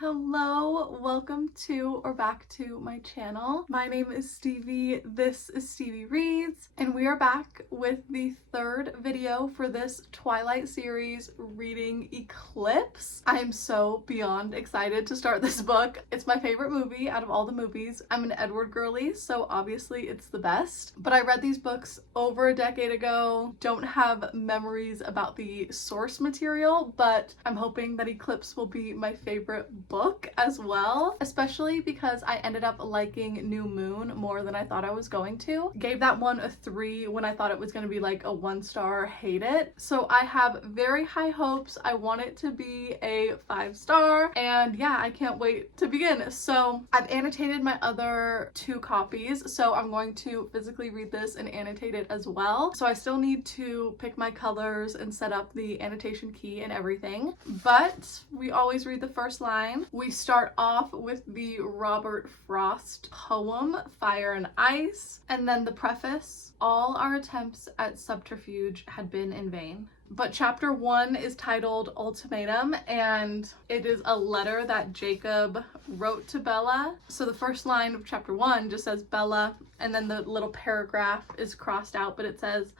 Hello, welcome to or back to my channel. My name is Stevie, this is Stevie Reads, and we are back with the third video for this Twilight series reading Eclipse. I am so beyond excited to start this book. It's my favorite movie out of all the movies. I'm an Edward girly, so obviously it's the best. But I read these books over a decade ago, don't have memories about the source material, but I'm hoping that Eclipse will be my favorite book as well, especially because I ended up liking New Moon more than I thought I was going to. Gave that one a 3 when I thought it was going to be like a 1-star hate it. So I have very high hopes. I want it to be a 5-star, and yeah, I can't wait to begin. So I've annotated my other 2 copies, so I'm going to physically read this and annotate it as well. So I still need to pick my colors and set up the annotation key and everything, but we always read the first line. We start off with the Robert Frost poem, Fire and Ice, and then the preface. All our attempts at subterfuge had been in vain. But chapter 1 is titled Ultimatum, and it is a letter that Jacob wrote to Bella. So the first line of chapter 1 just says Bella, and then the little paragraph is crossed out, but it says,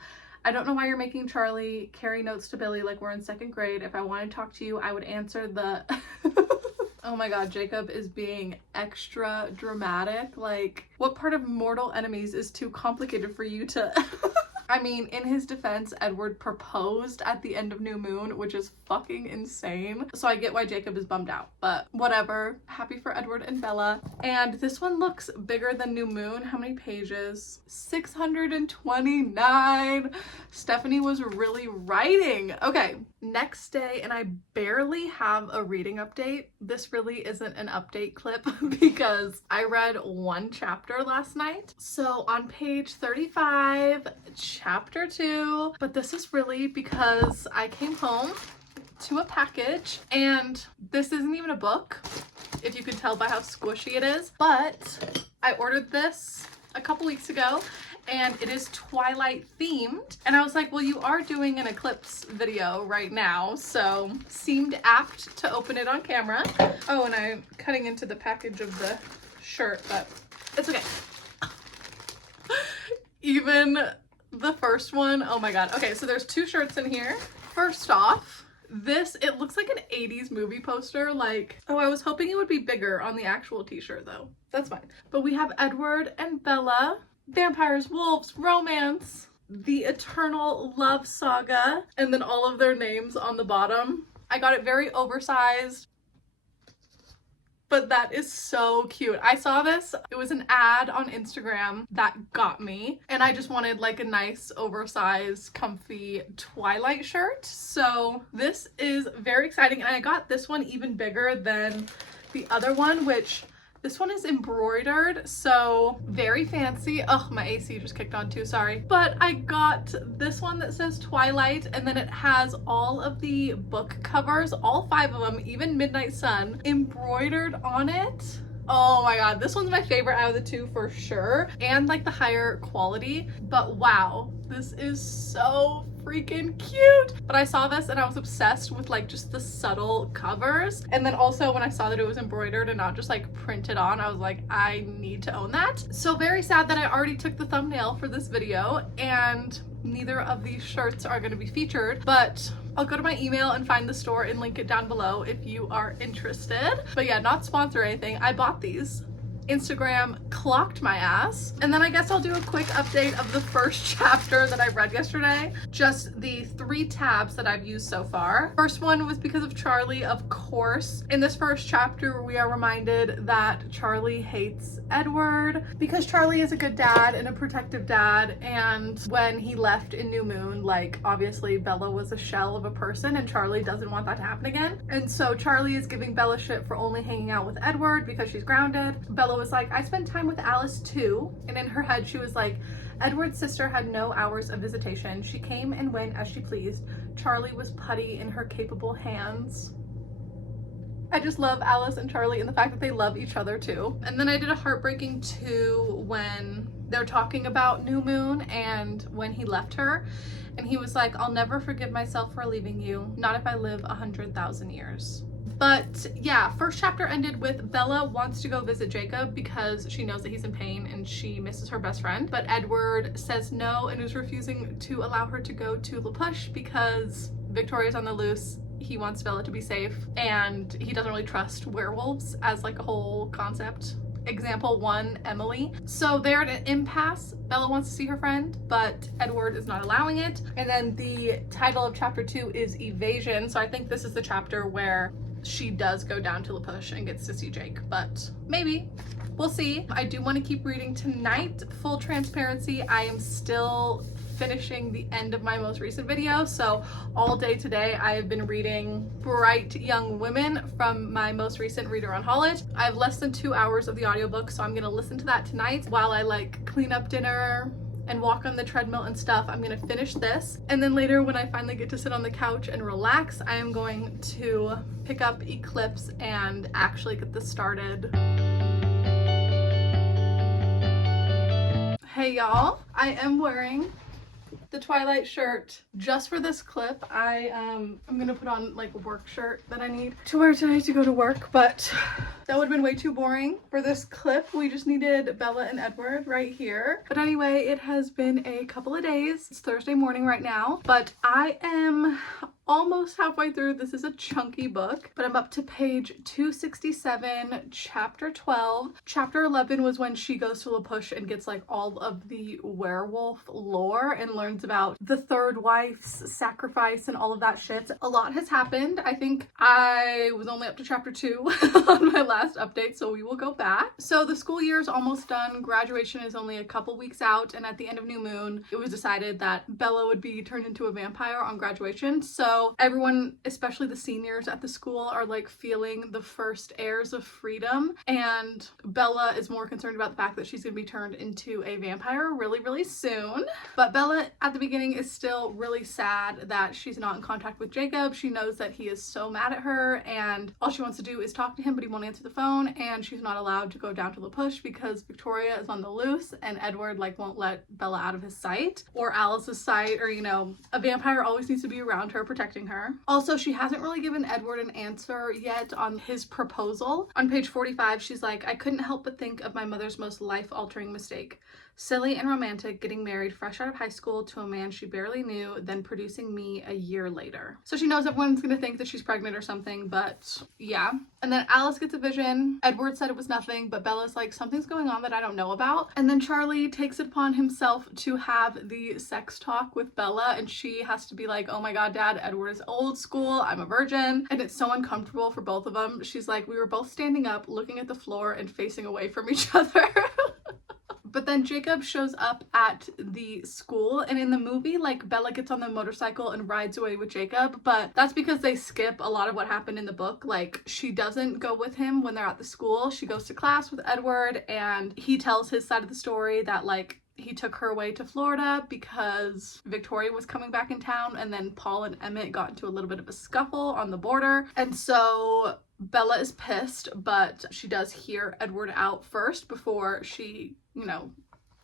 I don't know why you're making Charlie carry notes to Billy like we're in 2nd grade. If I wanted to talk to you, I would answer the... Oh my god, Jacob is being extra dramatic. Like, what part of Mortal Enemies is too complicated for you to... I mean, in his defense, Edward proposed at the end of New Moon, which is fucking insane. So I get why Jacob is bummed out, but whatever. Happy for Edward and Bella. And this one looks bigger than New Moon. How many pages? 629. Stephanie was really writing. Okay, next day, and I barely have a reading update. This really isn't an update clip because I read 1 chapter last night. So on page 35, chapter 2, but this is really because I came home to a package, and this isn't even a book, if you can tell by how squishy it is, but I ordered this a couple weeks ago, and it is Twilight themed, and I was like, well, you are doing an Eclipse video right now, so seemed apt to open it on camera. Oh, and I'm cutting into the package of the shirt, but it's okay. Even the first one, oh my god. Okay, so there's 2 shirts in here. First off, this, it looks like an 80s movie poster. Like, oh, I was hoping it would be bigger on the actual t-shirt though. That's fine. But we have Edward and Bella, vampires, wolves, romance, the eternal love saga, and then all of their names on the bottom. I got it very oversized, but that is so cute. I saw this, it was an ad on Instagram that got me, and I just wanted like a nice oversized comfy Twilight shirt. So this is very exciting, and I got this one even bigger than the other one, which this one is embroidered, so very fancy. Oh, my AC just kicked on too, sorry. But I got this one that says Twilight, and then it has all of the book covers, all 5 of them, even Midnight Sun, embroidered on it. Oh my god, this one's my favorite out of the 2 for sure, and like the higher quality, but wow, this is so freaking cute. But I saw this and I was obsessed with like just the subtle covers, and then also when I saw that it was embroidered and not just like printed on, I was like, I need to own that. So very sad that I already took the thumbnail for this video and neither of these shirts are going to be featured, but I'll go to my email and find the store and link it down below if you are interested. But yeah, not sponsored or anything. I bought these. Instagram clocked my ass. And then I guess I'll do a quick update of the first chapter that I read yesterday. Just the 3 tabs that I've used so far. First one was because of Charlie, of course. In this first chapter, we are reminded that Charlie hates Edward because Charlie is a good dad and a protective dad. And when he left in New Moon, like obviously Bella was a shell of a person and Charlie doesn't want that to happen again. And so Charlie is giving Bella shit for only hanging out with Edward because she's grounded. Bella was like, I spent time with Alice too. And in her head, she was like, Edward's sister had no hours of visitation. She came and went as she pleased. Charlie was putty in her capable hands. I just love Alice and Charlie and the fact that they love each other too. And then I did a heartbreaking 2 when they're talking about New Moon and when he left her. And he was like, I'll never forgive myself for leaving you. Not if I live 100,000 years. But yeah, first chapter ended with Bella wants to go visit Jacob because she knows that he's in pain and she misses her best friend. But Edward says no and is refusing to allow her to go to La Push because Victoria's on the loose. He wants Bella to be safe and he doesn't really trust werewolves as like a whole concept. Example one, Emily. So they're at an impasse. Bella wants to see her friend, but Edward is not allowing it. And then the title of chapter 2 is Evasion. So I think this is the chapter where she does go down to La Push and gets to see Jake, but maybe. We'll see. I do want to keep reading tonight. Full transparency, I am still finishing the end of my most recent video, so all day today I have been reading Bright Young Women from my most recent Reader on Holiday. I have less than 2 hours of the audiobook, so I'm gonna listen to that tonight while I like clean up dinner and walk on the treadmill and stuff. I'm gonna finish this, and then later when I finally get to sit on the couch and relax, I am going to pick up Eclipse and actually get this started. Hey y'all, I am wearing the Twilight shirt just for this clip. I'm gonna put on like a work shirt that I need to wear today to go to work, but that would have been way too boring for this clip. We just needed Bella and Edward right here. But anyway, it has been a couple of days. It's Thursday morning right now, but I am almost halfway through. This is a chunky book, but I'm up to page 267, chapter 12. Chapter 11 was when she goes to La Push and gets like all of the werewolf lore and learns about the third wife's sacrifice and all of that shit. A lot has happened. I think I was only up to chapter 2 on my last update, so we will go back. So the school year is almost done. Graduation is only a couple weeks out, and at the end of New Moon, it was decided that Bella would be turned into a vampire on graduation. So everyone, especially the seniors at the school, are like feeling the first airs of freedom, and Bella is more concerned about the fact that she's gonna be turned into a vampire really, really soon. But Bella at the beginning is still really sad that she's not in contact with Jacob. She knows that he is so mad at her and all she wants to do is talk to him, but he won't answer the phone, and she's not allowed to go down to La Push because Victoria is on the loose and Edward like won't let Bella out of his sight or Alice's sight, or you know, a vampire always needs to be around her protecting her. Also, she hasn't really given Edward an answer yet on his proposal. On page 45, she's like, I couldn't help but think of my mother's most life-altering mistake. Silly and romantic, getting married fresh out of high school to a man she barely knew, then producing me a year later. So she knows everyone's gonna think that she's pregnant or something, but yeah. And then Alice gets a vision. Edward said it was nothing, but Bella's like, something's going on that I don't know about. And then Charlie takes it upon himself to have the sex talk with Bella, and she has to be like, oh my god, Dad, Edward is old school, I'm a virgin. And it's so uncomfortable for both of them. She's like, we were both standing up, looking at the floor and facing away from each other. But then Jacob shows up at the school, and in the movie, like, Bella gets on the motorcycle and rides away with Jacob, but that's because they skip a lot of what happened in the book. Like, she doesn't go with him when they're at the school. She goes to class with Edward, and he tells his side of the story that, like, he took her away to Florida because Victoria was coming back in town, and then Paul and Emmett got into a little bit of a scuffle on the border, and so Bella is pissed, but she does hear Edward out first before she, you know,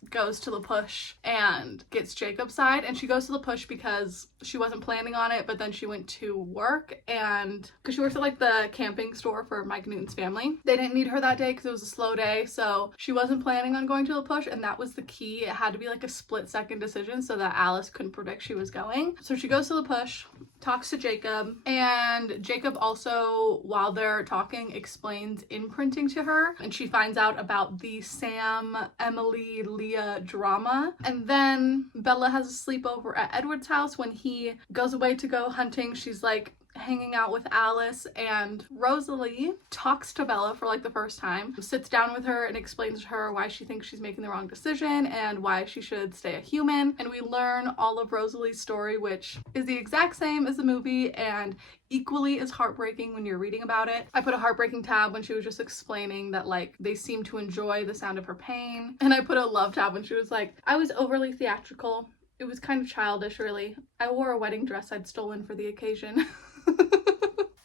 goes to La Push and gets Jacob's side. And she goes to La Push because she wasn't planning on it, but then she went to work, and because she works at like the camping store for Mike Newton's family, they didn't need her that day because it was a slow day, so she wasn't planning on going to La Push, and that was the key. It had to be like a split-second decision so that Alice couldn't predict she was going. So she goes to La Push, talks to Jacob, and Jacob also, while they're talking, explains imprinting to her, and she finds out about the Sam, Emily, Leah drama. And then Bella has a sleepover at Edward's house. When he goes away to go hunting, she's like hanging out with Alice, and Rosalie talks to Bella for like the first time, sits down with her and explains to her why she thinks she's making the wrong decision and why she should stay a human. And we learn all of Rosalie's story, which is the exact same as the movie and equally as heartbreaking when you're reading about it. I put a heartbreaking tab when she was just explaining that like they seem to enjoy the sound of her pain, and I put a love tab when she was like, I was overly theatrical. It was kind of childish, really. I wore a wedding dress I'd stolen for the occasion.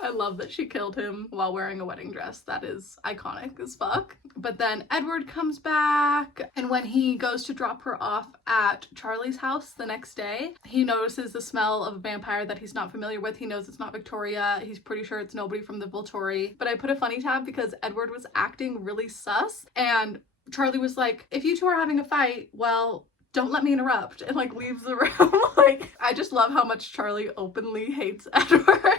I love that she killed him while wearing a wedding dress. That is iconic as fuck. But then Edward comes back, and when he goes to drop her off at Charlie's house the next day, he notices the smell of a vampire that he's not familiar with. He knows it's not Victoria. He's pretty sure it's nobody from the Volturi. But I put a funny tab because Edward was acting really sus, and Charlie was like, if you two are having a fight, well, don't let me interrupt, and like leaves the room. Like, I just love how much Charlie openly hates Edward.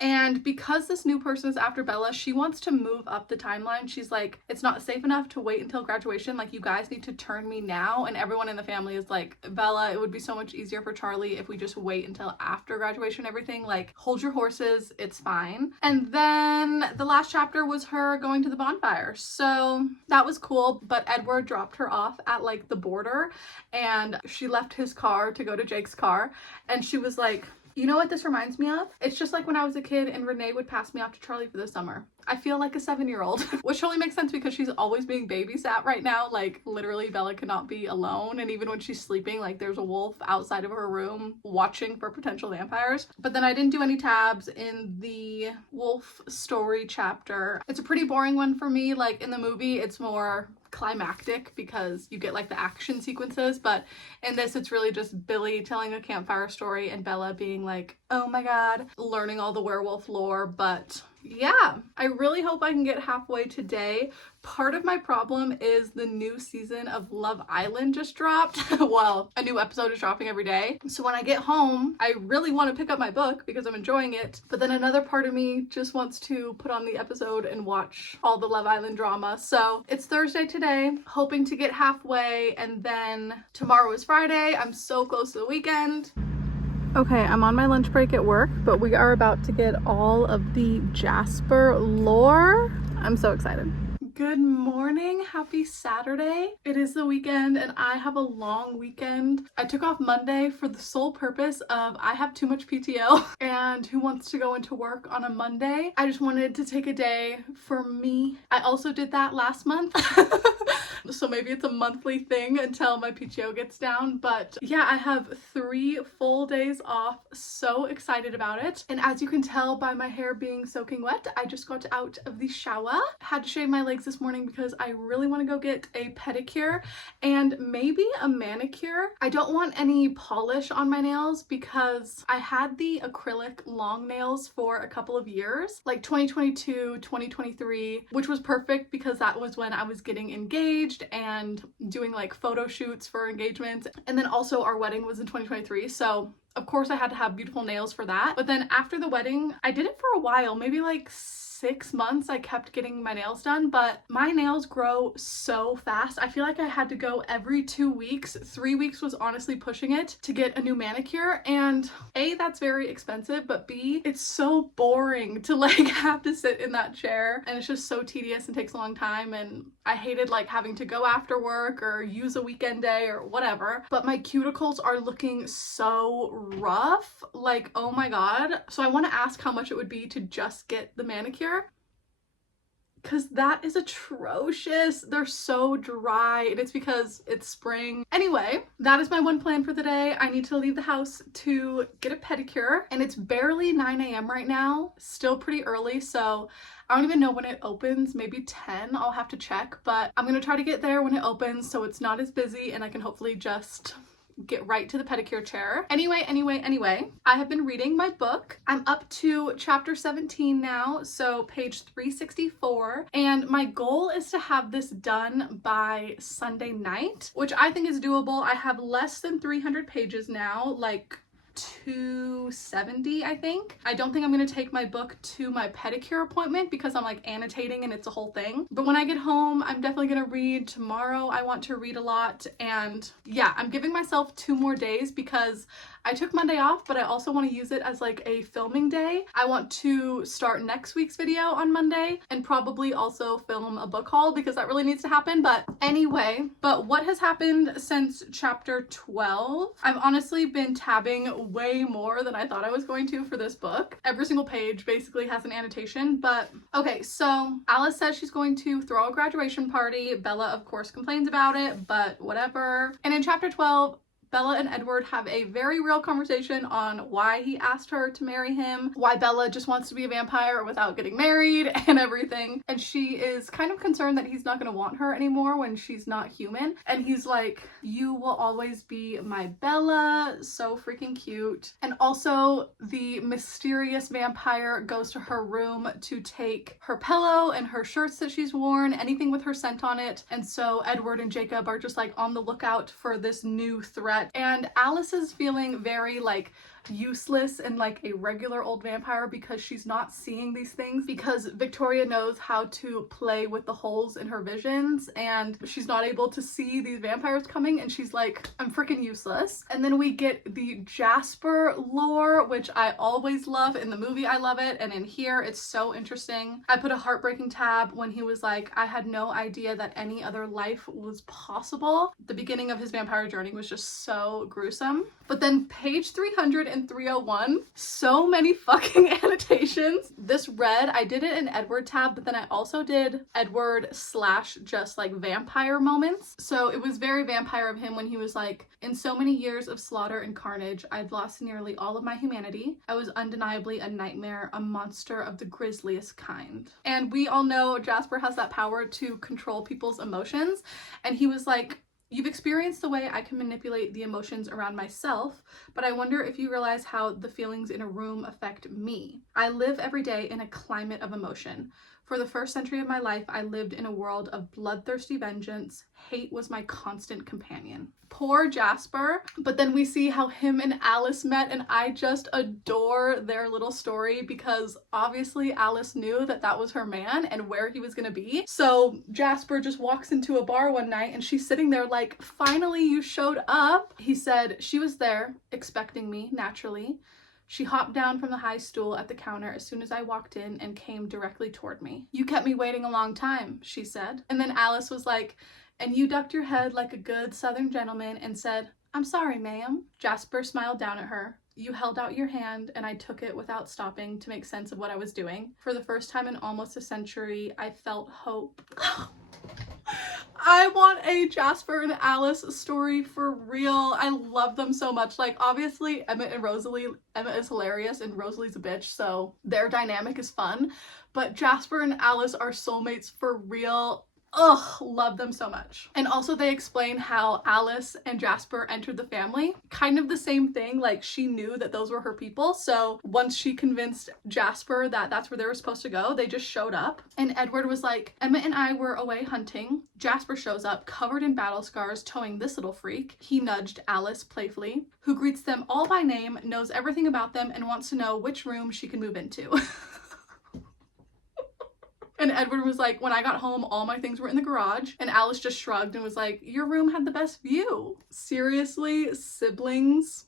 And because this new person is after Bella, she wants to move up the timeline. She's like, it's not safe enough to wait until graduation. Like, you guys need to turn me now. And everyone in the family is like, Bella, it would be so much easier for Charlie if we just wait until after graduation, everything. Like, hold your horses, it's fine. And then the last chapter was her going to the bonfire. So that was cool, but Edward dropped her off at like the border, and she left his car to go to Jake's car, and she was like, you know what this reminds me of? It's just like when I was a kid and Renee would pass me off to Charlie for the summer. I feel like a 7-year-old, which totally makes sense because she's always being babysat right now. Like, literally Bella cannot be alone, and even when she's sleeping, like, there's a wolf outside of her room watching for potential vampires. But then I didn't do any tabs in the wolf story chapter. It's a pretty boring one for me. Like, in the movie, it's more climactic because you get like the action sequences, but in this it's really just Billy telling a campfire story and Bella being like, oh my god, learning all the werewolf lore. But yeah, I really hope I can get halfway today. Part of my problem is the new season of Love Island just dropped. Well, a new episode is dropping every day. So when I get home, I really want to pick up my book because I'm enjoying it. But then another part of me just wants to put on the episode and watch all the Love Island drama. So it's Thursday today, hoping to get halfway. And then tomorrow is Friday. I'm so close to the weekend. Okay, I'm on my lunch break at work, but we are about to get all of the Jasper lore. I'm so excited. Good morning, happy Saturday. It is the weekend and I have a long weekend. I took off Monday for the sole purpose of I have too much PTO and who wants to go into work on a Monday? I just wanted to take a day for me. I also did that last month. So maybe it's a monthly thing until my PTO gets down. But yeah, I have 3 full days off. So excited about it. And as you can tell by my hair being soaking wet, I just got out of the shower. Had to shave my legs this morning because I really want to go get a pedicure and maybe a manicure. I don't want any polish on my nails because I had the acrylic long nails for a couple of years, like 2022, 2023, which was perfect because that was when I was getting engaged and doing like photo shoots for engagements. And then also our wedding was in 2023. So of course I had to have beautiful nails for that. But then after the wedding, I did it for a while, maybe like 6 months. I kept getting my nails done, but my nails grow so fast. I feel like I had to go every 2 weeks. 3 weeks was honestly pushing it to get a new manicure. And A, that's very expensive, but B, it's so boring to like have to sit in that chair, and it's just so tedious and takes a long time. And I hated like having to go after work or use a weekend day or whatever. But my cuticles are looking so rough, like, oh my god. So I want to ask how much it would be to just get the manicure, because that is atrocious. They're so dry, and it's because it's spring. Anyway, that is my one plan for the day. I need to leave the house to get a pedicure, and it's barely 9 a.m. right now. Still pretty early, so I don't even know when it opens. Maybe 10, I'll have to check, but I'm gonna try to get there when it opens so it's not as busy and I can hopefully just get right to the pedicure chair. Anyway, I have been reading my book. I'm up to chapter 17 now, so page 364, and my goal is to have this done by Sunday night, which I think is doable. I have less than 300 pages now, like 270, I think. I don't think I'm gonna take my book to my pedicure appointment because I'm like annotating and it's a whole thing. But when I get home, I'm definitely gonna read. Tomorrow I want to read a lot, and yeah, I'm giving myself 2 more days because I took Monday off, but I also want to use it as like a filming day. I want to start next week's video on Monday and probably also film a book haul because that really needs to happen. But anyway, what has happened since chapter 12? I've honestly been tabbing way more than I thought I was going to for this book. Every single page basically has an annotation. But okay, so Alice says she's going to throw a graduation party. Bella, of course, complains about it, but whatever. And in chapter 12, Bella and Edward have a very real conversation on why he asked her to marry him, why Bella just wants to be a vampire without getting married and everything. And she is kind of concerned that he's not going to want her anymore when she's not human. And he's like, you will always be my Bella. So freaking cute. And also the mysterious vampire goes to her room to take her pillow and her shirts that she's worn, anything with her scent on it. And so Edward and Jacob are just like on the lookout for this new threat. And Alice is feeling very like useless and like a regular old vampire because she's not seeing these things, because Victoria knows how to play with the holes in her visions and she's not able to see these vampires coming, and she's like, I'm freaking useless. And then we get the Jasper lore, which I always love. In the movie I love it, and in here it's so interesting. I put a heartbreaking tab when he was like, I had no idea that any other life was possible. The beginning of his vampire journey was just so gruesome. But then page 300 and 301, so many fucking annotations. This red, I did it in Edward tab, but then I also did Edward / just like vampire moments. So it was very vampire of him when he was like, in so many years of slaughter and carnage, I'd lost nearly all of my humanity. I was undeniably a nightmare, a monster of the grisliest kind. And we all know Jasper has that power to control people's emotions. And he was like, you've experienced the way I can manipulate the emotions around myself, but I wonder if you realize how the feelings in a room affect me. I live every day in a climate of emotion. For the first century of my life, I lived in a world of bloodthirsty vengeance. Hate was my constant companion. Poor Jasper. But then we see how him and Alice met, and I just adore their little story because obviously Alice knew that that was her man and where he was gonna be. So Jasper just walks into a bar one night and she's sitting there like, finally you showed up. He said she was there expecting me naturally. She hopped down from the high stool at the counter as soon as I walked in and came directly toward me. You kept me waiting a long time, she said. And then Alice was like, and you ducked your head like a good Southern gentleman and said, I'm sorry, ma'am. Jasper smiled down at her. You held out your hand and I took it without stopping to make sense of what I was doing. For the first time in almost a century, I felt hope. I want a Jasper and Alice story for real. I love them so much. Like, obviously, Emmett and Rosalie, Emma is hilarious and Rosalie's a bitch, so their dynamic is fun. But Jasper and Alice are soulmates for real. Ugh, love them so much. And also they explain how Alice and Jasper entered the family. Kind of the same thing, like she knew that those were her people. So once she convinced Jasper that that's where they were supposed to go, they just showed up. And Edward was like, Emma and I were away hunting. Jasper shows up covered in battle scars, towing this little freak. He nudged Alice playfully, who greets them all by name, knows everything about them, and wants to know which room she can move into. And Edward was like, when I got home, all my things were in the garage. And Alice just shrugged and was like, your room had the best view. Seriously, siblings.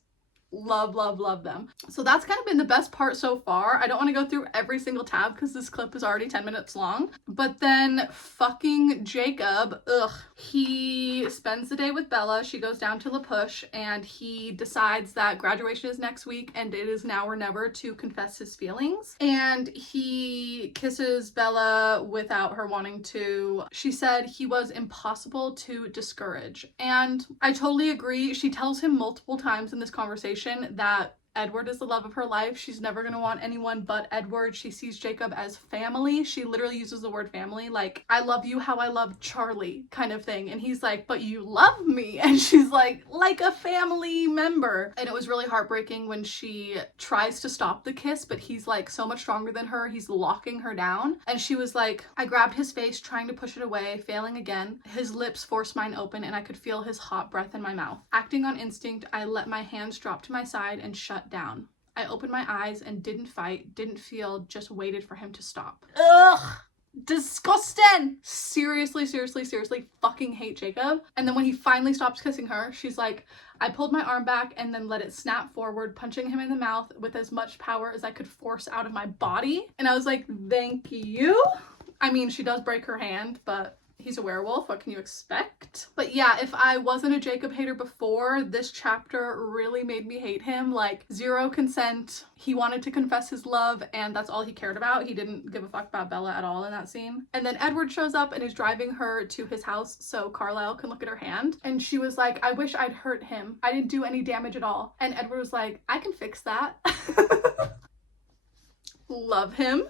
Love, love, love them. So that's kind of been the best part so far. I don't want to go through every single tab because this clip is already 10 minutes long. But then fucking Jacob, ugh. He spends the day with Bella. She goes down to La Push and he decides that graduation is next week and it is now or never to confess his feelings. And he kisses Bella without her wanting to. She said he was impossible to discourage. And I totally agree. She tells him multiple times in this conversation that Edward is the love of her life. She's never gonna want anyone but Edward. She sees Jacob as family. She literally uses the word family, like, I love you how I love Charlie kind of thing. And he's like, but you love me. And she's like a family member. And it was really heartbreaking when she tries to stop the kiss, but he's like so much stronger than her. He's locking her down. And she was like, I grabbed his face, trying to push it away, failing again. His lips forced mine open and I could feel his hot breath in my mouth. Acting on instinct, I let my hands drop to my side and shut down. I opened my eyes and didn't fight, didn't feel, just waited for him to stop. Ugh! Disgusting! Seriously, seriously, seriously fucking hate Jacob. And then when he finally stops kissing her, she's like, I pulled my arm back and then let it snap forward, punching him in the mouth with as much power as I could force out of my body. And I was like, thank you. I mean, she does break her hand, but he's a werewolf. What can you expect? But yeah, if I wasn't a Jacob hater before, this chapter really made me hate him. Like, zero consent. He wanted to confess his love, and that's all he cared about. He didn't give a fuck about Bella at all in that scene. And then Edward shows up and is driving her to his house so Carlisle can look at her hand. And she was like, I wish I'd hurt him. I didn't do any damage at all. And Edward was like, I can fix that. Love him.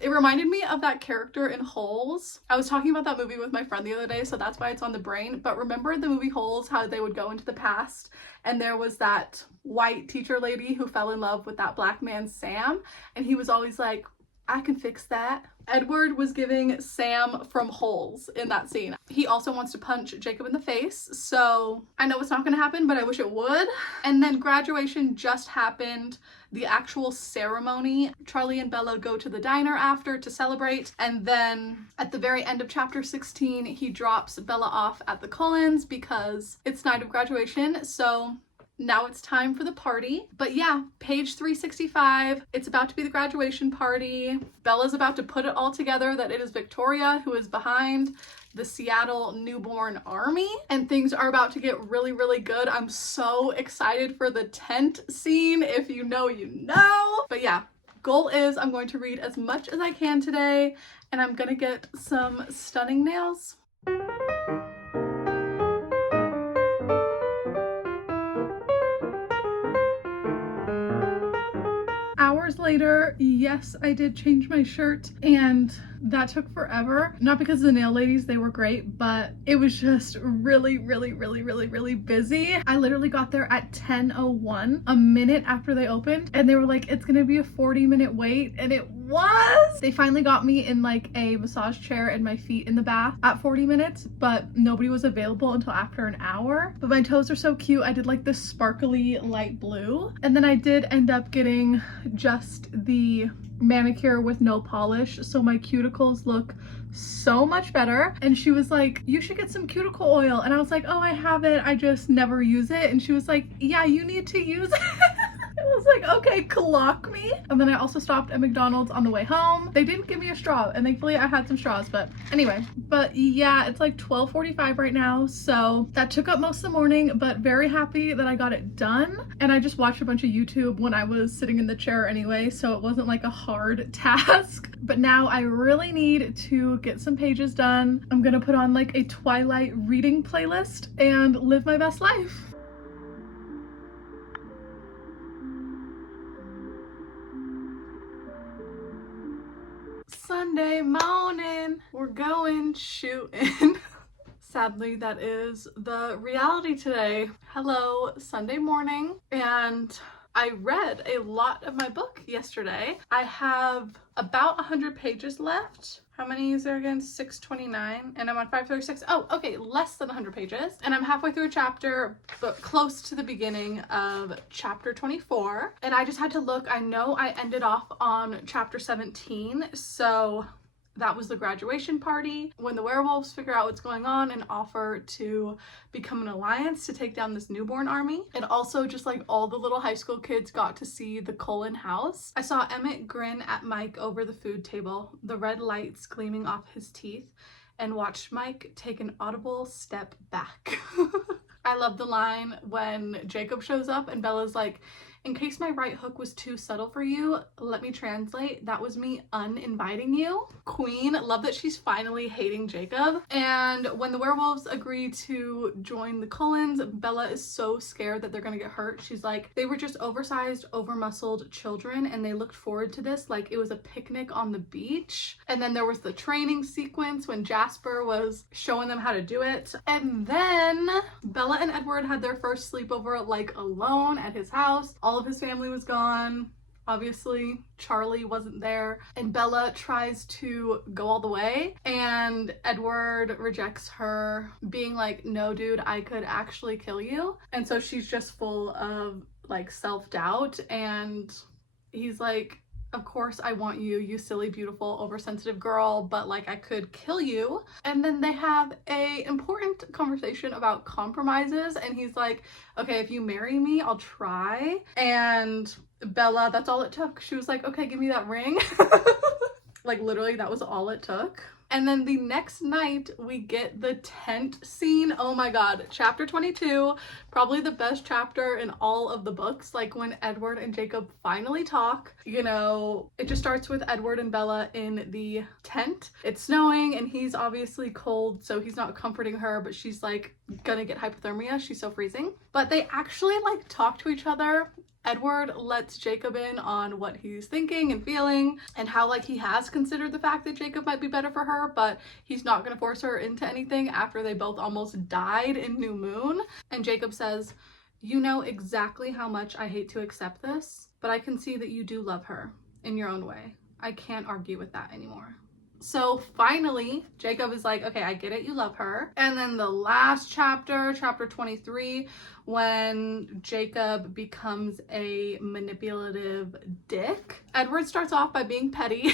It reminded me of that character in Holes. I was talking about that movie with my friend the other day, so that's why it's on the brain. But remember the movie Holes, how they would go into the past and there was that white teacher lady who fell in love with that black man Sam, and he was always like, I can fix that. Edward was giving Sam from Holes in that scene. He also wants to punch Jacob in the face, so I know it's not gonna happen, but I wish it would. And then graduation just happened. The actual ceremony, Charlie and Bella go to the diner after to celebrate, and then at the very end of chapter 16, he drops Bella off at the Cullens because it's night of graduation, so now it's time for the party. But yeah, page 365, it's about to be the graduation party. Bella's about to put it all together that it is Victoria who is behind the Seattle newborn army, and things are about to get really, really good. I'm so excited for the tent scene. If you know, you know. But yeah, goal is I'm going to read as much as I can today, and I'm gonna get some stunning nails. Hours later, yes, I did change my shirt, and that took forever. Not because of the nail ladies, they were great, but it was just really, really, really, really, really busy. I literally got there at 10:01, a minute after they opened, and they were like, it's gonna be a 40-minute wait, and it was! They finally got me in like a massage chair and my feet in the bath at 40 minutes, but nobody was available until after an hour. But my toes are so cute. I did like this sparkly light blue, and then I did end up getting just the manicure with no polish, so my cuticles look so much better. And she was like, you should get some cuticle oil, and I was like, oh, I have it, I just never use it. And she was like, yeah, you need to use it. I was like, okay, clock me. And then I also stopped at McDonald's on the way home. They didn't give me a straw, and thankfully I had some straws, but anyway. But yeah, it's like 12:45 right now, so that took up most of the morning, but very happy that I got it done. And I just watched a bunch of YouTube when I was sitting in the chair anyway, so it wasn't like a hard task. But now I really need to get some pages done. I'm gonna put on like a Twilight reading playlist and live my best life. Sunday morning, we're going shooting. Sadly, that is the reality today. Hello, Sunday morning, and I read a lot of my book yesterday. I have about 100 pages left. How many is there again? 629, and I'm on 536. Oh, okay, less than 100 pages. And I'm halfway through a chapter, but close to the beginning of chapter 24. And I just had to look. I know I ended off on chapter 17, so that was the graduation party when the werewolves figure out what's going on and offer to become an alliance to take down this newborn army. And also just like all the little high school kids got to see the Cullen house. I saw Emmett grin at Mike over the food table, the red lights gleaming off his teeth, and watched Mike take an audible step back. I love the line when Jacob shows up and Bella's like, in case my right hook was too subtle for you, let me translate. That was me uninviting you. Queen, love that she's finally hating Jacob. And when the werewolves agree to join the Cullens, Bella is so scared that they're gonna get hurt. She's like, they were just oversized, over-muscled children, and they looked forward to this like it was a picnic on the beach. And then there was the training sequence when Jasper was showing them how to do it. And then Bella and Edward had their first sleepover like alone at his house. All of his family was gone. Obviously, Charlie wasn't there. And Bella tries to go all the way, and Edward rejects her, being like, no, dude, I could actually kill you. And so she's just full of like self-doubt, and he's like, of course I want you, you silly, beautiful, oversensitive girl, but like I could kill you. And then they have a important conversation about compromises, and he's like, okay, if you marry me, I'll try. And Bella, that's all it took. She was like, okay, give me that ring. Like literally that was all it took. And then the next night we get the tent scene. Oh my god, chapter 22, probably the best chapter in all of the books. Like when Edward and Jacob finally talk, you know, it just starts with Edward and Bella in the tent. It's snowing and he's obviously cold, so he's not comforting her, but she's like gonna get hypothermia. She's so freezing. But they actually like talk to each other. Edward lets Jacob in on what he's thinking and feeling and how like he has considered the fact that Jacob might be better for her, but he's not going to force her into anything after they both almost died in New Moon. And Jacob says, "You know exactly how much I hate to accept this, but I can see that you do love her in your own way. I can't argue with that anymore." So finally, Jacob is like, okay, I get it, you love her. And then the last chapter, chapter 23, when Jacob becomes a manipulative dick. Edward starts off by being petty.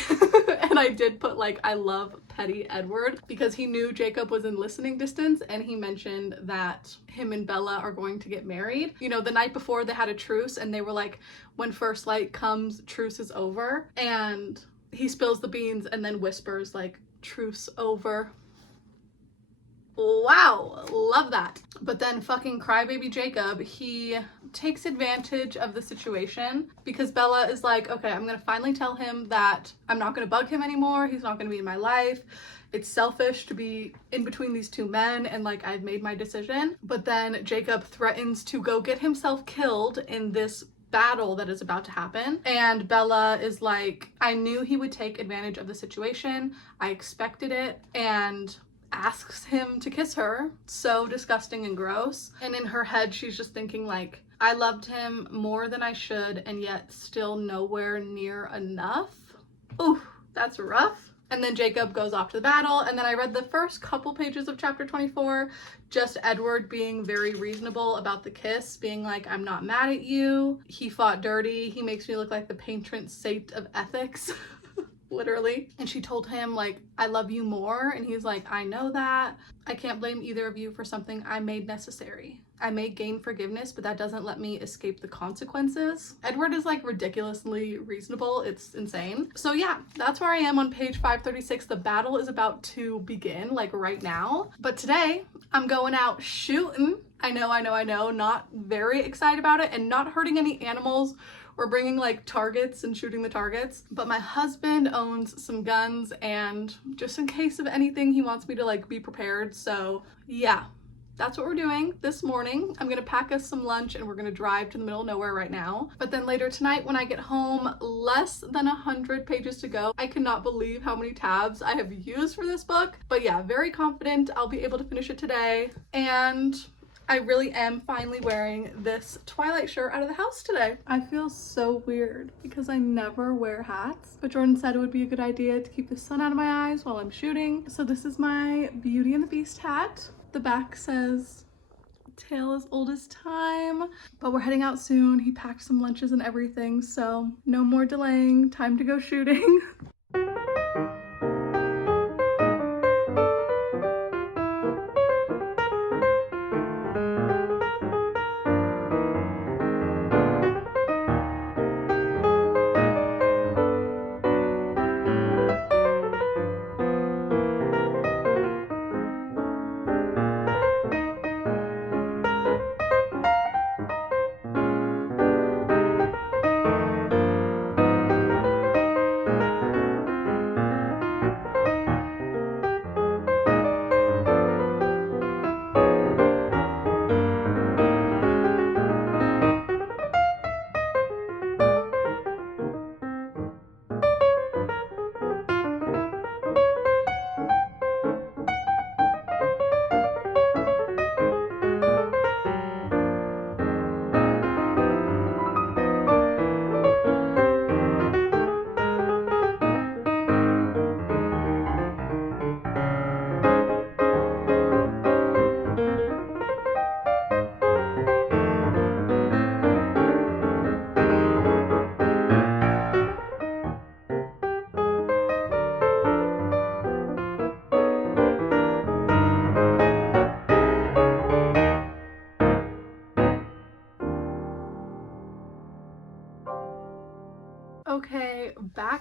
And I did put like, I love petty Edward, because he knew Jacob was in listening distance and he mentioned that him and Bella are going to get married. You know, the night before they had a truce and they were like, when first light comes, truce is over. And he spills the beans and then whispers like, truce over. Wow, love that. But then fucking crybaby Jacob, he takes advantage of the situation because Bella is like, okay, I'm gonna finally tell him that I'm not gonna bug him anymore. He's not gonna be in my life. It's selfish to be in between these two men and like I've made my decision. But then Jacob threatens to go get himself killed in this battle that is about to happen. And Bella is like, I knew he would take advantage of the situation. I expected it. And asks him to kiss her. So disgusting and gross. And in her head, she's just thinking like, I loved him more than I should and yet still nowhere near enough. Ooh, that's rough. And then Jacob goes off to the battle. And then I read the first couple pages of chapter 24, just Edward being very reasonable about the kiss, being like, I'm not mad at you. He fought dirty. He makes me look like the patron saint of ethics. Literally. And she told him like, I love you more. And he's like, I know that. I can't blame either of you for something I made necessary. I may gain forgiveness, but that doesn't let me escape the consequences. Edward is like ridiculously reasonable. It's insane. So yeah, that's where I am on page 536. The battle is about to begin, like right now. But today I'm going out shooting. I know, not very excited about it and not hurting any animals. We're bringing like targets and shooting the targets, but my husband owns some guns and just in case of anything, he wants me to like be prepared. So yeah, that's what we're doing this morning. I'm gonna pack us some lunch and we're gonna drive to the middle of nowhere right now. But then later tonight when I get home, less than 100 pages to go. I cannot believe how many tabs I have used for this book. But yeah, very confident I'll be able to finish it today. And I really am finally wearing this Twilight shirt out of the house today. I feel so weird because I never wear hats, but Jordan said it would be a good idea to keep the sun out of my eyes while I'm shooting. So this is my Beauty and the Beast hat. The back says, tale as old as time, but we're heading out soon. He packed some lunches and everything, so no more delaying. Time to go shooting.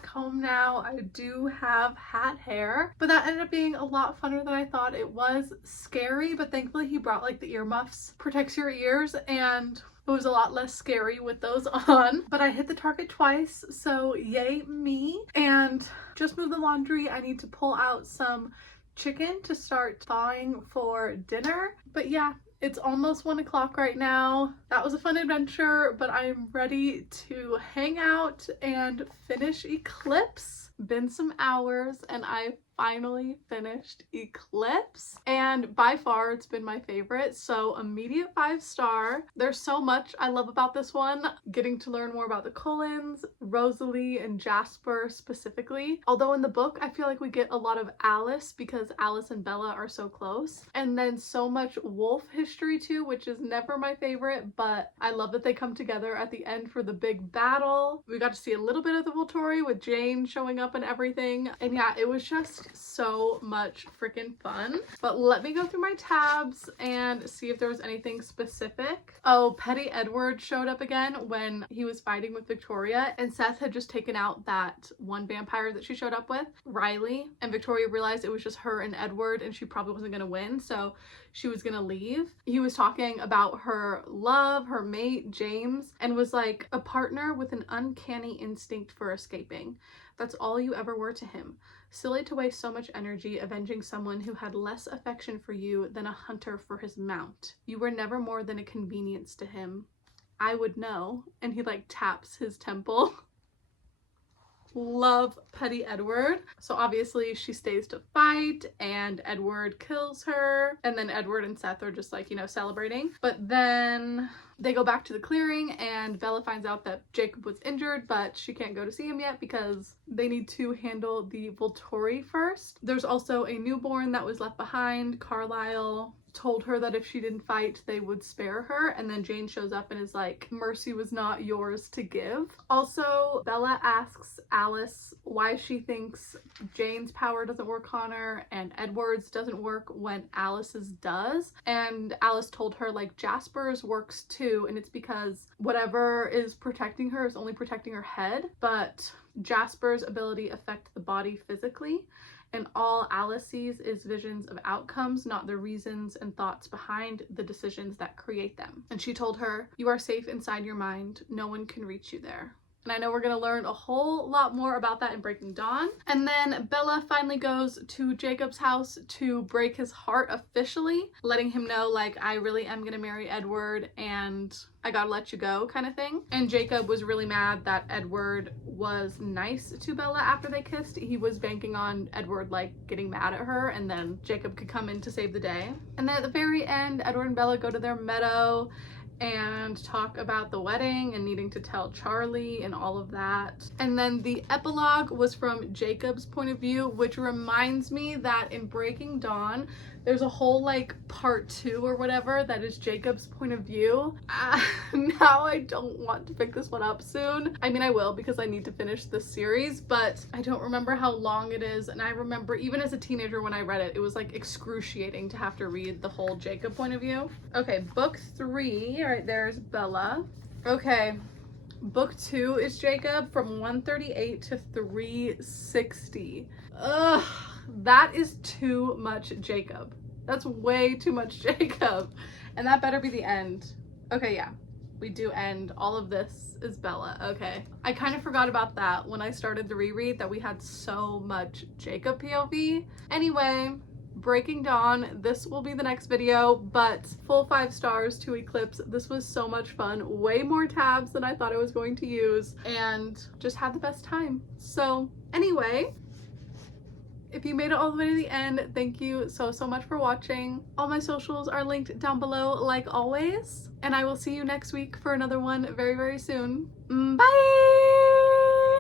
back home now. I do have hat hair, but that ended up being a lot funner than I thought. It was scary, but thankfully he brought like the earmuffs, protects your ears, and it was a lot less scary with those on. But I hit the target twice, so yay me. And just moved the laundry. I need to pull out some chicken to start thawing for dinner. But yeah, it's almost 1 o'clock right now. That was a fun adventure, but I'm ready to hang out and finish Eclipse. Been some hours and I finally finished Eclipse, and by far it's been my favorite, so immediate 5-star. There's so much I love about this one. Getting to learn more about the Cullens, Rosalie, and Jasper specifically. Although in the book I feel like we get a lot of Alice because Alice and Bella are so close, and then so much wolf history too, which is never my favorite, but I love that they come together at the end for the big battle. We got to see a little bit of the Volturi with Jane showing up and everything, and yeah, it was just so much freaking fun. But let me go through my tabs and see if there was anything specific. Oh, Petty Edward showed up again when he was fighting with Victoria, and Seth had just taken out that one vampire that she showed up with, Riley, and Victoria realized it was just her and Edward and she probably wasn't gonna win, so she was gonna leave. He was talking about her love, her mate, James, and was like, a partner with an uncanny instinct for escaping. That's all you ever were to him. Silly to waste so much energy avenging someone who had less affection for you than a hunter for his mount. You were never more than a convenience to him. I would know. And he like taps his temple. Love Petty Edward. So obviously she stays to fight and Edward kills her, and then Edward and Seth are just like, you know, celebrating. But then they go back to the clearing and Bella finds out that Jacob was injured, but she can't go to see him yet because they need to handle the Volturi first. There's also a newborn that was left behind. Carlisle told her that if she didn't fight they would spare her, and then Jane shows up and is like, mercy was not yours to give. Also, Bella asks Alice why she thinks Jane's power doesn't work on her and Edward's doesn't work when Alice's does, and Alice told her like Jasper's works too, and it's because whatever is protecting her is only protecting her head, but Jasper's ability affects the body physically, and all Alice sees is visions of outcomes, not the reasons and thoughts behind the decisions that create them. And she told her, you are safe inside your mind. No one can reach you there. And I know we're gonna learn a whole lot more about that in Breaking Dawn. And then Bella finally goes to Jacob's house to break his heart officially, letting him know like, I really am gonna marry Edward and I gotta let you go kind of thing. And Jacob was really mad that Edward was nice to Bella after they kissed. He was banking on Edward like getting mad at her and then Jacob could come in to save the day. And then at the very end, Edward and Bella go to their meadow and talk about the wedding and needing to tell Charlie and all of that. And then the epilogue was from Jacob's point of view, which reminds me that in Breaking Dawn there's a whole like part 2 or whatever that is Jacob's point of view. Now I don't want to pick this one up soon. I mean, I will because I need to finish this series, but I don't remember how long it is, and I remember even as a teenager when I read it, it was like excruciating to have to read the whole Jacob point of view. Okay, book 3, right there's Bella. Okay, book 2 is Jacob from 138 to 360. Ugh. That is too much Jacob. That's way too much Jacob. And that better be the end. Okay, yeah. We do end. All of this is Bella. Okay. I kind of forgot about that when I started the reread, that we had so much Jacob POV. Anyway, Breaking Dawn, this will be the next video, but full 5 stars to Eclipse. This was so much fun. Way more tabs than I thought I was going to use, and just had the best time. So anyway, if you made it all the way to the end, thank you so much for watching. All my socials are linked down below like always, and I will see you next week for another one very soon. Bye!